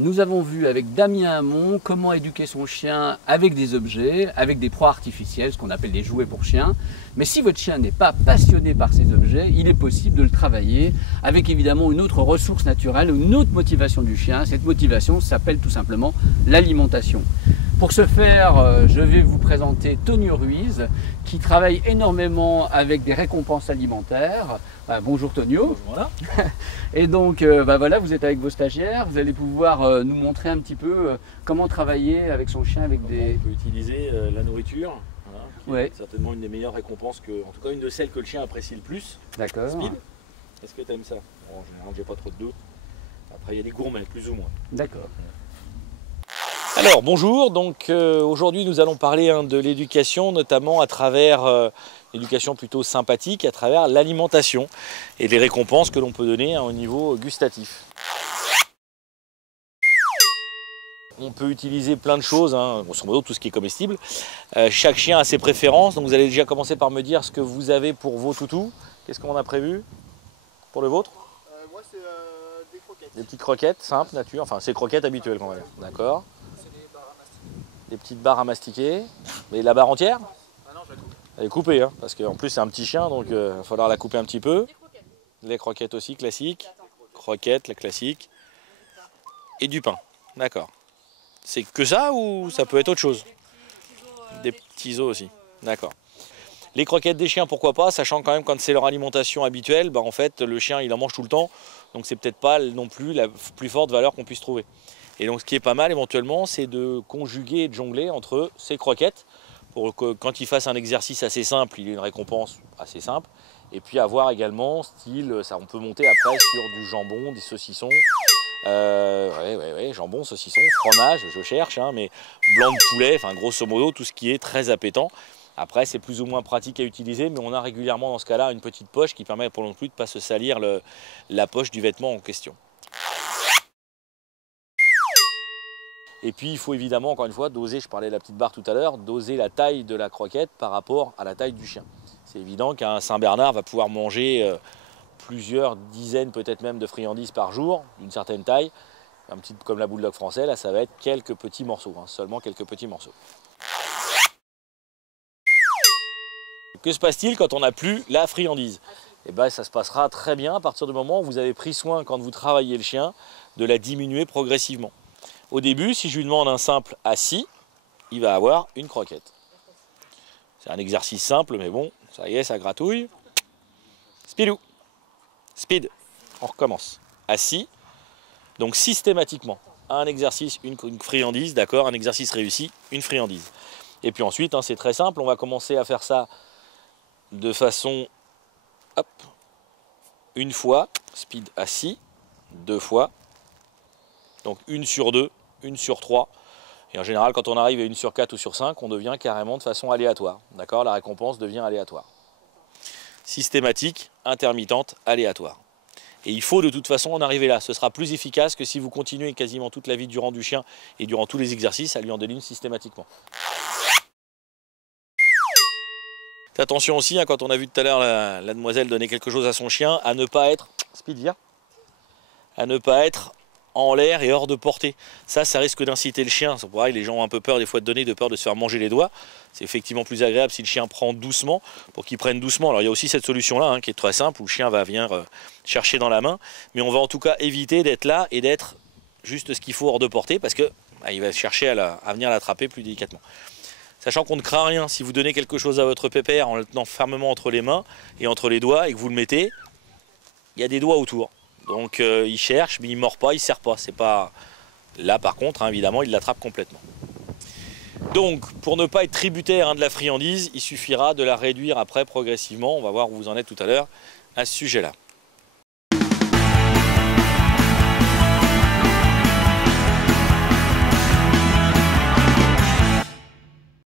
Nous avons vu avec Damien Hamon comment éduquer son chien avec des objets, avec des proies artificielles, ce qu'on appelle des jouets pour chiens. Mais si votre chien n'est pas passionné par ces objets, il est possible de le travailler avec évidemment une autre ressource naturelle, une autre motivation du chien. Cette motivation s'appelle tout simplement l'alimentation. Pour ce faire, je vais vous présenter Tonio Ruiz, qui travaille énormément avec des récompenses alimentaires. Bonjour Tonio. Voilà. Et donc, voilà, vous êtes avec vos stagiaires, vous allez pouvoir nous montrer un petit peu comment travailler avec son chien avec des... On peut utiliser la nourriture, voilà, qui Ouais. est certainement une des meilleures récompenses, en tout cas une de celles que le chien apprécie le plus. D'accord. Speed, est-ce que tu aimes ça? En général, j'ai pas trop de doutes. Après, il y a des gourmets, plus ou moins. D'accord. Alors bonjour, donc aujourd'hui nous allons parler de l'éducation, notamment à travers l'éducation plutôt sympathique, à travers l'alimentation et les récompenses que l'on peut donner au niveau gustatif. On peut utiliser plein de choses, grosso modo tout ce qui est comestible. Chaque chien a ses préférences, donc vous allez déjà commencer par me dire ce que vous avez pour vos toutous. Qu'est-ce qu'on a prévu pour le vôtre? Moi c'est des croquettes. Des petites croquettes simples, nature, enfin c'est croquettes habituelles qu'on va dire. D'accord. Des petites barres à mastiquer. Mais la barre entière? Ah non, je la coupe. Elle est coupée, parce qu'en plus c'est un petit chien, donc il va falloir la couper un petit peu. Les croquettes aussi, classiques. Croquettes, la classique. Et du pain, d'accord. C'est que ça ou ça peut être autre chose? Des petits os aussi, d'accord. Les croquettes des chiens, pourquoi pas, sachant quand même quand c'est leur alimentation habituelle, en fait le chien il en mange tout le temps, donc c'est peut-être pas non plus la plus forte valeur qu'on puisse trouver. Et donc ce qui est pas mal éventuellement, c'est de conjuguer et de jongler entre ces croquettes, pour que quand il fasse un exercice assez simple, il ait une récompense assez simple, et puis avoir également, style, ça on peut monter après sur du jambon, des saucissons, jambon, saucisson, fromage, je cherche, mais blanc de poulet, enfin grosso modo tout ce qui est très appétant. Après c'est plus ou moins pratique à utiliser, mais on a régulièrement dans ce cas-là une petite poche qui permet pour non plus de ne pas se salir la poche du vêtement en question. Et puis il faut évidemment, encore une fois, doser, je parlais de la petite barre tout à l'heure, doser la taille de la croquette par rapport à la taille du chien. C'est évident qu'un Saint-Bernard va pouvoir manger plusieurs dizaines, peut-être même de friandises par jour, d'une certaine taille. Un petit comme la bulldog français, là ça va être quelques petits morceaux, seulement quelques petits morceaux. Que se passe-t-il quand on n'a plus la friandise? Ça se passera très bien à partir du moment où vous avez pris soin, quand vous travaillez le chien, de la diminuer progressivement. Au début, si je lui demande un simple assis, il va avoir une croquette. C'est un exercice simple, mais bon, ça y est, ça gratouille. Speedou. Speed. On recommence. Assis. Donc systématiquement, un exercice, une friandise, d'accord, un exercice réussi, une friandise. Et puis ensuite, c'est très simple, on va commencer à faire ça de façon, hop, une fois, speed assis, deux fois, donc une sur deux, une sur 3. Et en général, quand on arrive à une sur 4 ou sur 5, on devient carrément de façon aléatoire. D'accord? La récompense devient aléatoire. Systématique, intermittente, aléatoire. Et il faut de toute façon en arriver là. Ce sera plus efficace que si vous continuez quasiment toute la vie durant du chien et durant tous les exercices à lui en donner une systématiquement. Attention aussi, quand on a vu tout à l'heure la demoiselle donner quelque chose à son chien, à ne pas être, à ne pas être en l'air et hors de portée. Ça risque d'inciter le chien. C'est pareil, les gens ont un peu peur des fois de donner, de peur de se faire manger les doigts. C'est effectivement plus agréable si le chien prend doucement, pour qu'il prenne doucement. Alors il y a aussi cette solution-là qui est très simple, où le chien va venir chercher dans la main. Mais on va en tout cas éviter d'être là et d'être juste ce qu'il faut hors de portée, parce que il va chercher à venir l'attraper plus délicatement. Sachant qu'on ne craint rien, si vous donnez quelque chose à votre pépère en le tenant fermement entre les mains et entre les doigts et que vous le mettez, il y a des doigts autour. Donc il cherche, mais il ne mord pas, il ne serre pas. C'est pas... Là par contre, évidemment, il l'attrape complètement. Donc pour ne pas être tributaire de la friandise, il suffira de la réduire après progressivement. On va voir où vous en êtes tout à l'heure à ce sujet-là.